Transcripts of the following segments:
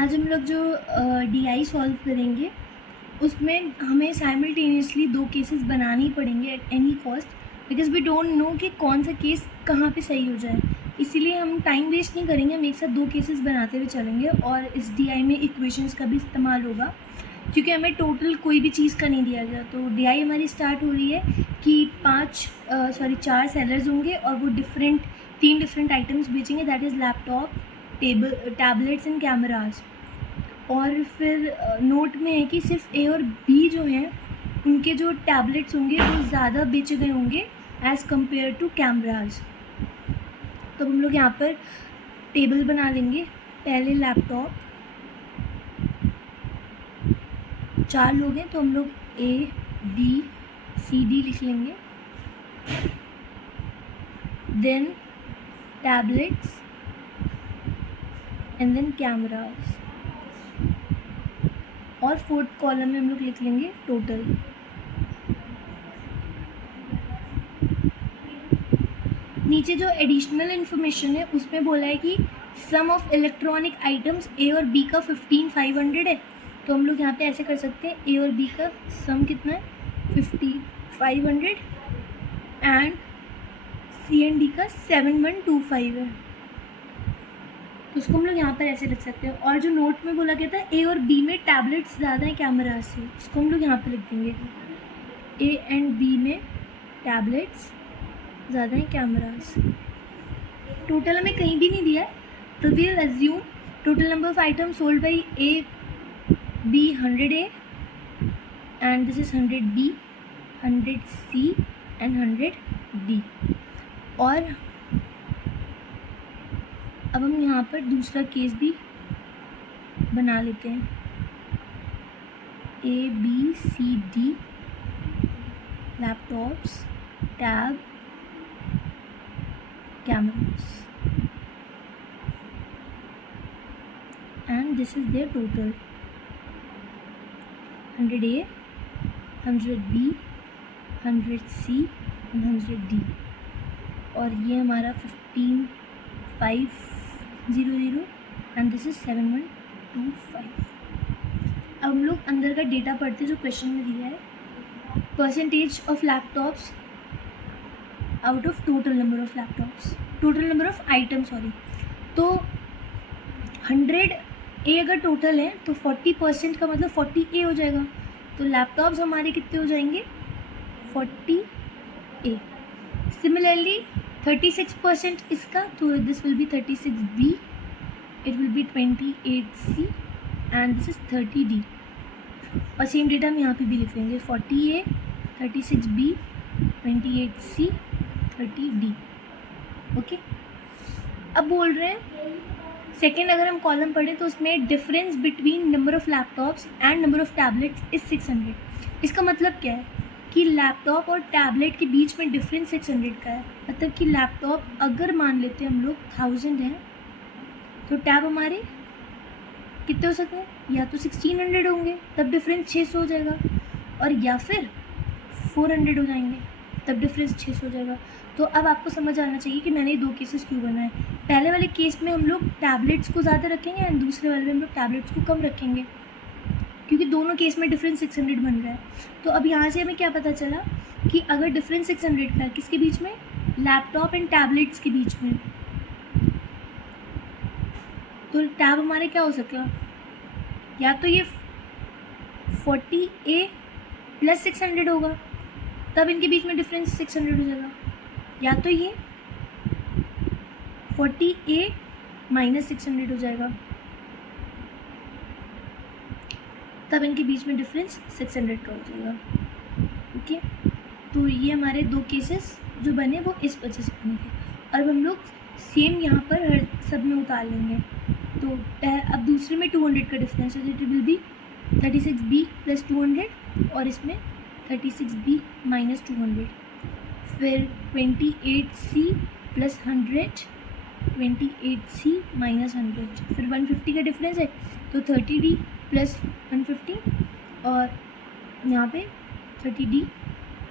आज हम लोग जो DI सॉल्व करेंगे उसमें हमें साइमल्टेनियसली 2 केसेस बनाने ही पड़ेंगे at any cost, because we don't know कि कौन सा केस कहाँ पे सही हो जाए। इसीलिए हम टाइम वेस्ट नहीं करेंगे, हम एक साथ 2 केसेस बनाते हुए चलेंगे और इस DI में इक्वेशंस का भी इस्तेमाल होगा क्योंकि हमें टोटल कोई भी चीज़ का नहीं दिया गया। तो DI हमारी स्टार्ट हो रही है कि 4 सेलर्स होंगे और वो 3 डिफरेंट आइटम्स बेचेंगे, that is laptop, tablets and cameras. और फिर नोट में है कि सिर्फ A और B जो हैं उनके जो टैबलेट्स होंगे वो ज़्यादा बेचे गए होंगे एज़ कम्पेयर टू कैमराज। तो हम लोग यहाँ पर टेबल बना लेंगे। पहले लैपटॉप, 4 लोग हैं तो हम लोग A B C D लिख लेंगे। Then tablets and then cameras, और 4th कॉलम में हम लोग लिख लेंगे टोटल। नीचे जो एडिशनल इन्फॉर्मेशन है उसमें बोला है कि सम ऑफ इलेक्ट्रॉनिक आइटम्स A और B का 15,500 है। तो हम लोग यहाँ पे ऐसे कर सकते हैं, A और B का सम कितना है 5,500 एंड C एंड D का 7,125 है। तो उसको हम लोग यहाँ पर ऐसे लिख सकते हैं। और जो नोट में बोला गया था A और B में टैबलेट्स ज़्यादा हैं कैमरा से, उसको हम लोग यहाँ पे लिख देंगे। A एंड B में टैबलेट्स ज़्यादा हैं कैमराज। टोटल हमें कहीं भी नहीं दिया है, तो we will assume total number of items sold by A B 100A and this is 100B, 100C and 100D। और अब हम यहाँ पर दूसरा केस भी बना लेते हैं। A B C D laptops, tab, cameras, and this is their total 100A, 100B, 100C and 100D। और ये हमारा 15,500 एंड दिस इज 7,125। अब हम लोग अंदर का डेटा पढ़ते जो क्वेश्चन में दिया है, percentage of laptops out of total number of laptops, total number of item sorry. तो 100A अगर टोटल है तो 40% का मतलब 40A हो जाएगा। तो लैपटॉप्स हमारे कितने हो जाएंगे 40A। सिमिलरली 36% इसका, तो this will be 36B, it will B 28C and this is 30D। और सेम डेटा हम यहाँ पे भी लिख लेंगे, 40A, 36B, 28C, 30D। Okay. अब बोल रहे हैं सेकेंड, अगर हम कॉलम पढ़ें तो उसमें difference between number of laptops and number of tablets is 600। इसका मतलब क्या है कि लैपटॉप और टैबलेट के बीच में डिफरेंस 600 का है। मतलब कि लैपटॉप अगर मान लेते हैं हम लोग 1000 हैं तो टैब हमारे कितने हो सकते हैं, या तो 1600 होंगे तब डिफरेंस 600 हो जाएगा, और या फिर 400 हो जाएंगे तब डिफरेंस 600 हो जाएगा। तो अब आपको समझ आना चाहिए कि मैंने 2 केसेस क्यों बनाए। पहले वाले केस में हम लोग टैबलेट्स को ज़्यादा रखेंगे एंड दूसरे वाले में हम लोग टैबलेट्स को कम रखेंगे, क्योंकि दोनों केस में डिफरेंस 600 बन रहा है। तो अब यहाँ से हमें क्या पता चला कि अगर डिफरेंस 600 का है किसके बीच में, लैपटॉप एंड टैबलेट्स के बीच में, तो टैब हमारे क्या हो सकता है, या तो ये 40A प्लस 600 होगा तब इनके बीच में डिफरेंस 600 हो जाएगा, या तो ये 40A माइनस 600 हो जाएगा तब इनके बीच में डिफरेंस 600 का हो जाएगा। ओके। तो ये हमारे 2 केसेस जो बने वो इस वजह से बने थे। और हम लोग सेम यहाँ पर हर सब में उतार लेंगे। तो अब दूसरे में 200 का डिफरेंस है, it will B 36B plus 200 और इसमें 36B माइनस 200, फिर 28C प्लस 100, 28C माइनस 100, फिर 150 का डिफरेंस है तो 30D प्लस 150 और यहाँ पे 30D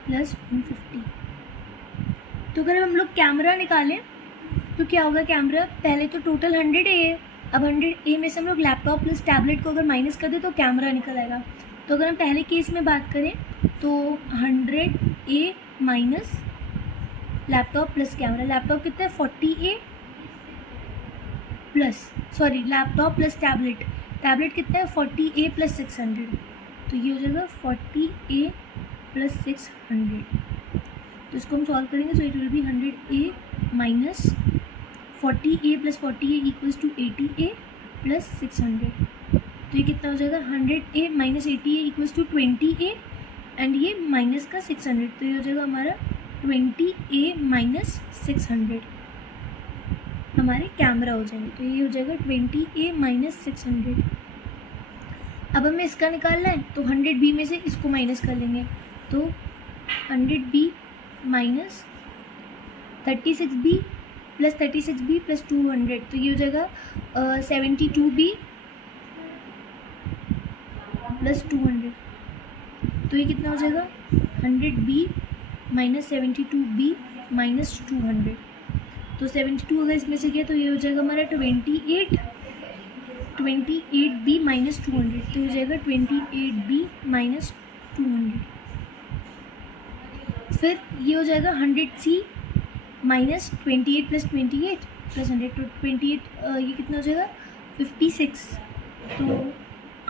प्लस 150। तो अगर हम लोग कैमरा निकालें तो क्या होगा, कैमरा पहले तो टोटल 100A है अब 100A में से हम लोग लैपटॉप प्लस टैबलेट को अगर माइनस कर दें तो कैमरा निकल आएगा। तो अगर हम पहले केस में बात करें तो 100A minus laptop plus camera, laptop कितना है 40A plus laptop plus tablet, tablet कितना है 40A प्लस 600, तो ये हो जाएगा 40A प्लस 600। तो इसको हम सॉल्व करेंगे तो it will be 100A minus 40A plus 40A equals to 80A plus 600। तो ये कितना हो जाएगा 100A minus 80A equals to 20A and ये माइनस का 600, तो ये हो जाएगा हमारा 20A माइनस 600 हमारे कैमरा हो जाएंगे। तो ये हो जाएगा 20A माइनस 600। अब हमें इसका निकालना है तो 100B में से इसको माइनस कर लेंगे, तो 100B minus 36B plus 36B plus 200, तो ये हो जाएगा 72B प्लस 200। तो ये कितना हो जाएगा 100B माइनस 72B माइनस 200। तो 72 अगर इसमें से किया तो ये हो जाएगा हमारा 28B माइनस 200, तो ये हो जाएगा 28B माइनस 200। फिर ये हो जाएगा 100C माइनस 28 प्लस 28 प्लस 100, तो 28 ये कितना हो जाएगा 56, तो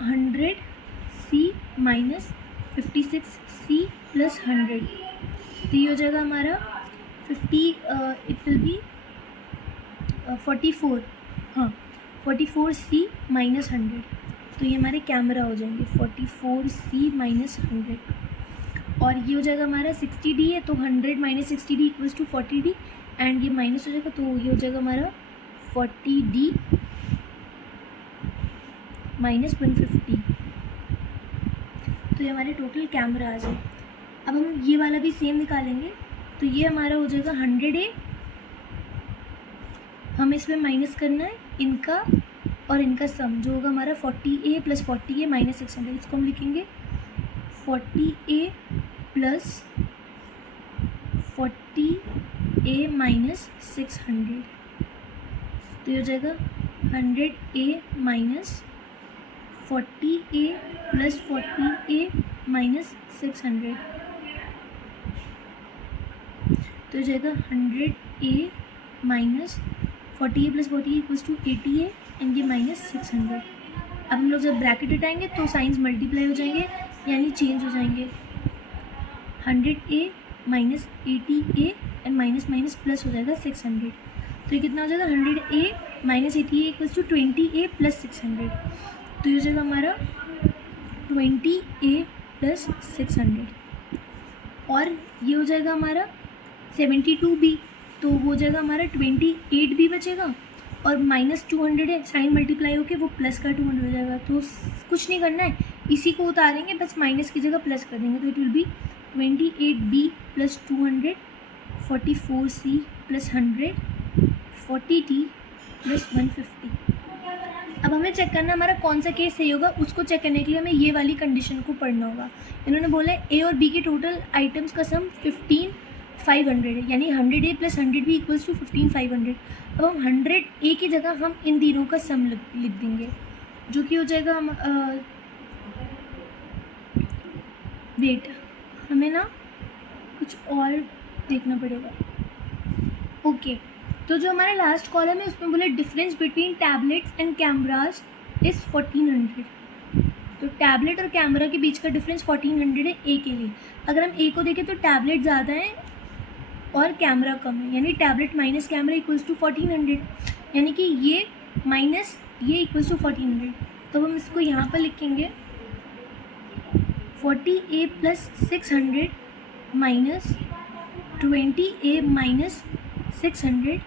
100C माइनस 56C प्लस 100, तो ये हो जाएगा हमारा इट विल बी 44, हाँ 44C माइनस 100। तो ये हमारे कैमरा हो जाएंगे 44C माइनस 100। और ये हो जाएगा हमारा 60D है, तो 100 minus 60D equals to 40D and ये माइनस हो जाएगा, तो ये हो जाएगा हमारा 40D माइनस 150। तो ये हमारे टोटल कैमरा आ जाए। अब हम ये वाला भी सेम निकालेंगे, तो ये हमारा हो जाएगा 100A, हमें इसमें माइनस करना है इनका और इनका सम जो होगा हमारा 40A प्लस 40A माइनस 600। इसको हम लिखेंगे 40A प्लस 40A माइनस 600, तो ये हो जाएगा 100A minus 40A plus 40A minus 600, तो हो जाएगा 100A minus 40A plus 40A equals to 80A and ये माइनस 600। अब हम लोग जब ब्रैकेट हटाएंगे तो साइंस मल्टीप्लाई हो जाएंगे यानी चेंज हो जाएंगे, 100A minus 80A and minus minus plus हो जाएगा 600। तो ये कितना हो जाएगा 100A minus 80A equals to 20A plus 600, तो ये हो जाएगा हमारा 20A प्लस 600। और ये हो जाएगा हमारा 72B, तो हो जाएगा हमारा 28B बचेगा और माइनस 200 है, साइन मल्टीप्लाई होके वो प्लस का 200 हो जाएगा। तो कुछ नहीं करना है, इसी को उतारेंगे, बस माइनस की जगह प्लस कर देंगे, तो it will B 28B plus 200, 44C plus 100, 40D plus 150। अब हमें चेक करना हमारा कौन सा केस सही होगा, उसको चेक करने के लिए हमें ये वाली कंडीशन को पढ़ना होगा। इन्होंने बोला है A और B के टोटल आइटम्स का सम 15500 है, यानी 100A plus 100B equals to 15500। अब हम 100A की जगह हम इन तीनों का सम लिख देंगे, जो कि हो जाएगा हम वेट हमें ना कुछ और देखना पड़ेगा। ओके, तो जो हमारा लास्ट कॉलम है उसमें बोले difference between tablets and cameras is 1400। तो टैबलेट और कैमरा के बीच का डिफरेंस 1400 है ए के लिए। अगर हम ए को देखें तो टैबलेट ज़्यादा है और कैमरा कम है, यानी tablet minus camera equals to 1400, यानी कि ये माइनस ये इक्वल्स टू 1400। तो हम इसको यहाँ पर लिखेंगे 40A plus 600 minus 20A minus 600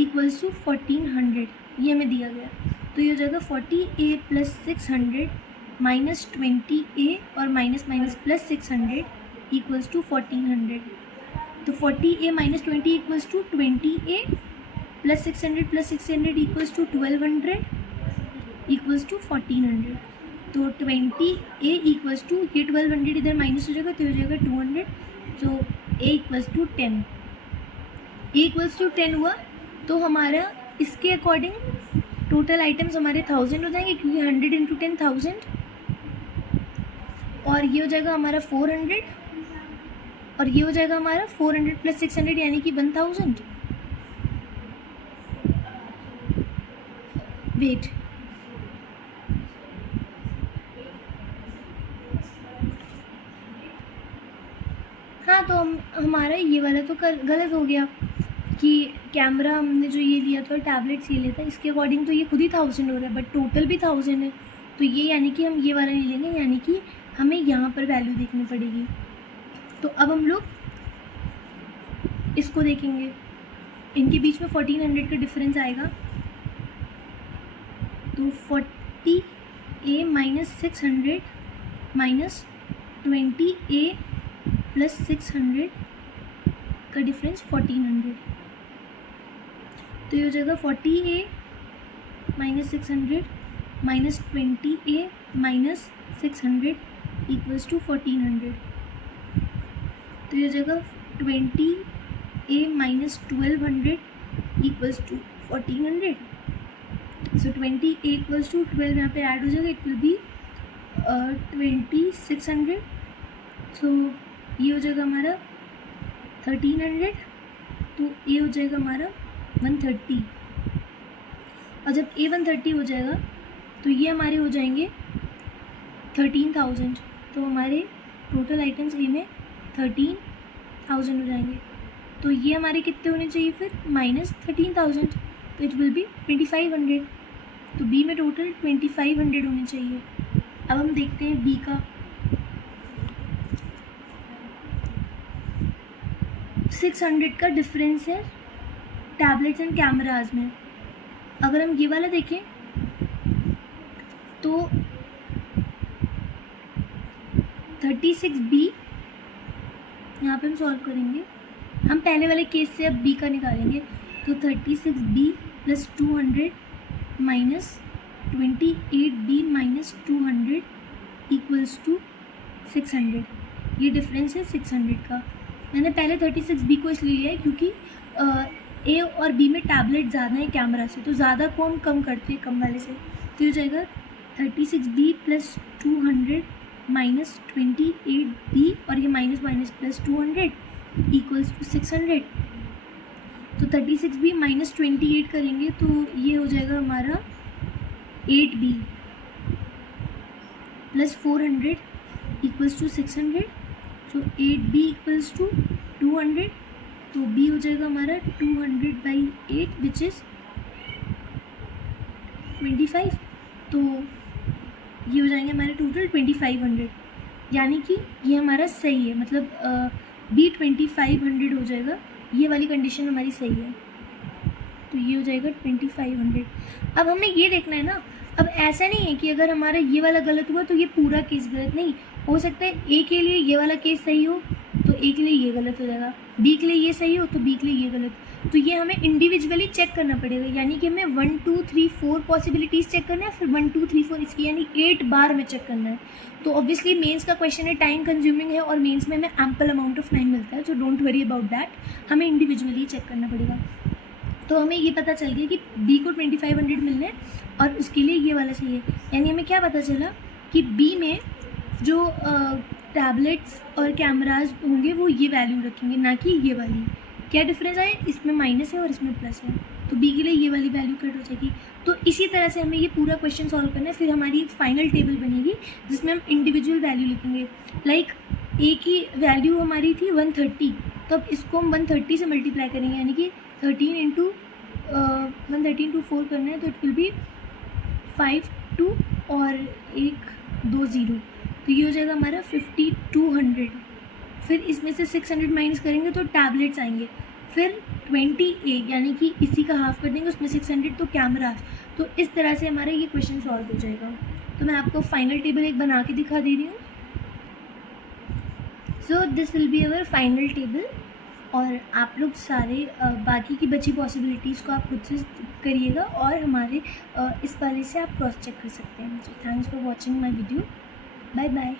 equals to 1400, ये हमें दिया गया। तो ये हो जाएगा 40A प्लस 600 माइनस 20A और minus minus plus 600 equals to 1400। तो 40A minus 20 equals to 20A plus 600 equals to 1200 equals to 1400। तो 20A इक्वल्स टू ये 1200 इधर माइनस हो जाएगा तो हो जाएगा 200। तो A equals to 10, A equals to 10 हुआ। तो हमारा इसके अकॉर्डिंग टोटल आइटम्स हमारे 1000 हो जाएंगे क्योंकि 100 इंटू 10 1000, और ये हो जाएगा हमारा 400, और ये हो जाएगा हमारा 400 प्लस 600 यानी कि 1000। वेट, हाँ तो हमारा ये वाला तो गलत हो गया कि कैमरा हमने जो ये लिया था, टैबलेट्स ये लिया था, इसके अकॉर्डिंग तो ये खुद ही 1000 हो रहा है, बट टोटल भी 1000 है, तो ये यानी कि हम ये वाला नहीं लेंगे, यानी कि हमें यहाँ पर वैल्यू देखनी पड़ेगी। तो अब हम लोग इसको देखेंगे, इनके बीच में 1400 का डिफरेंस आएगा, तो 40A minus 600 minus 20A plus 600 का डिफरेंस 1400, तो ये हो जाएगा 40A minus 600 minus 20A minus 600 equals to 1400, तो ये हो जाएगा 20A minus 1200 equals to 1400। So 20A equals to 12 यहाँ पे ऐड हो जाएगा, इट विल बी 2600, सो ये हो जाएगा हमारा 1300, तो ए हो जाएगा हमारा 130, और जब ए 130 हो जाएगा तो ये हमारे हो जाएंगे 13000, तो हमारे टोटल आइटम्स ए में 13000 हो जाएंगे, तो ये हमारे कितने होने चाहिए फिर माइनस 13000, तो इट विल बी 2500, तो बी में टोटल 2500 होने चाहिए। अब हम देखते हैं बी का, 600 का डिफरेंस है टैबलेट्स एंड कैमराज में। अगर हम ये वाला देखें तो 36B यहाँ पे हम सॉल्व करेंगे, हम पहले वाले केस से अब B का निकालेंगे, तो 36B plus 200 minus 28B minus 200 equals to 600, ये डिफरेंस है 600 का। मैंने पहले 36B को इसलिए लिया है क्योंकि ए और बी में टैबलेट ज़्यादा है कैमरा से, तो ज़्यादा को हम कम करते हैं कम वाले से, तो हो जाएगा 36B प्लस 200 माइनस 28B, और ये minus minus plus 200 equals to 600, तो 36B माइनस 28 करेंगे तो ये हो जाएगा हमारा 8B प्लस 400 इक्वल्स टू 600, तो 8B इक्वल्स टू 200, तो B हो जाएगा हमारा 200/8 विच इज़ 25, तो ये हो जाएंगे हमारे टोटल 2500, यानी कि ये हमारा सही है, मतलब B 2500 हो जाएगा, ये वाली कंडीशन हमारी सही है, तो ये हो जाएगा 2500। अब हमें ये देखना है ना, अब ऐसा नहीं है कि अगर हमारा ये वाला गलत हुआ तो ये पूरा केस गलत, नहीं हो सकता है ए के लिए ये वाला केस सही हो तो ए के लिए ये गलत हो जाएगा, बी के लिए ये सही हो तो बी के लिए ये गलत, तो ये हमें इंडिविजुअली चेक करना पड़ेगा, यानी कि हमें 1 2 3 4 पॉसिबिलिटीज़ चेक करना है, फिर 1 2 3 4 इसकी यानी 8 बार में चेक करना है। तो ऑब्वियसली मेंस का क्वेश्चन है, टाइम कंज्यूमिंग है, और मेंस में हमें एम्पल अमाउंट ऑफ टाइम मिलता है, so don't worry about that, हमें इंडिविजुअली चेक करना पड़ेगा। तो हमें ये पता चल गया कि बी को 2500 मिलना है और उसके लिए ये वाला सही है, यानी हमें क्या पता चला कि बी में जो टैबलेट्स और कैमराज होंगे वो ये वैल्यू रखेंगे, ना कि ये वाली। क्या डिफरेंस है, इसमें माइनस है और इसमें प्लस है, तो बी के लिए ये वाली वैल्यू कट हो जाएगी। तो इसी तरह से हमें ये पूरा क्वेश्चन सॉल्व करना है, फिर हमारी एक फाइनल टेबल बनेगी जिसमें हम इंडिविजुअल वैल्यू लिखेंगे। लाइक ए की वैल्यू हमारी थी 130, तो अब इसको हम 130 से मल्टीप्लाई करेंगे, यानी कि 13 इंटू 130 इंटू 4 करना है, तो इट विल बी 5 2 और 1 2 0, तो ये हो जाएगा हमारा 5200। फिर इसमें से 600 माइनस करेंगे तो टैबलेट्स आएंगे, फिर 20A यानी कि इसी का हाफ कर देंगे, उसमें 600 तो कैमराज, तो इस तरह से हमारा ये क्वेश्चन सॉल्व हो जाएगा। तो मैं आपको फाइनल टेबल एक बना के दिखा दे रही हूँ। So this will be our final table, और आप लोग सारे बाकी की बची पॉसिबिलिटीज़ को आप खुद से करिएगा, और हमारे इस वाले से आप क्रॉस चेक कर सकते हैं। So thanks for watching my video, bye bye.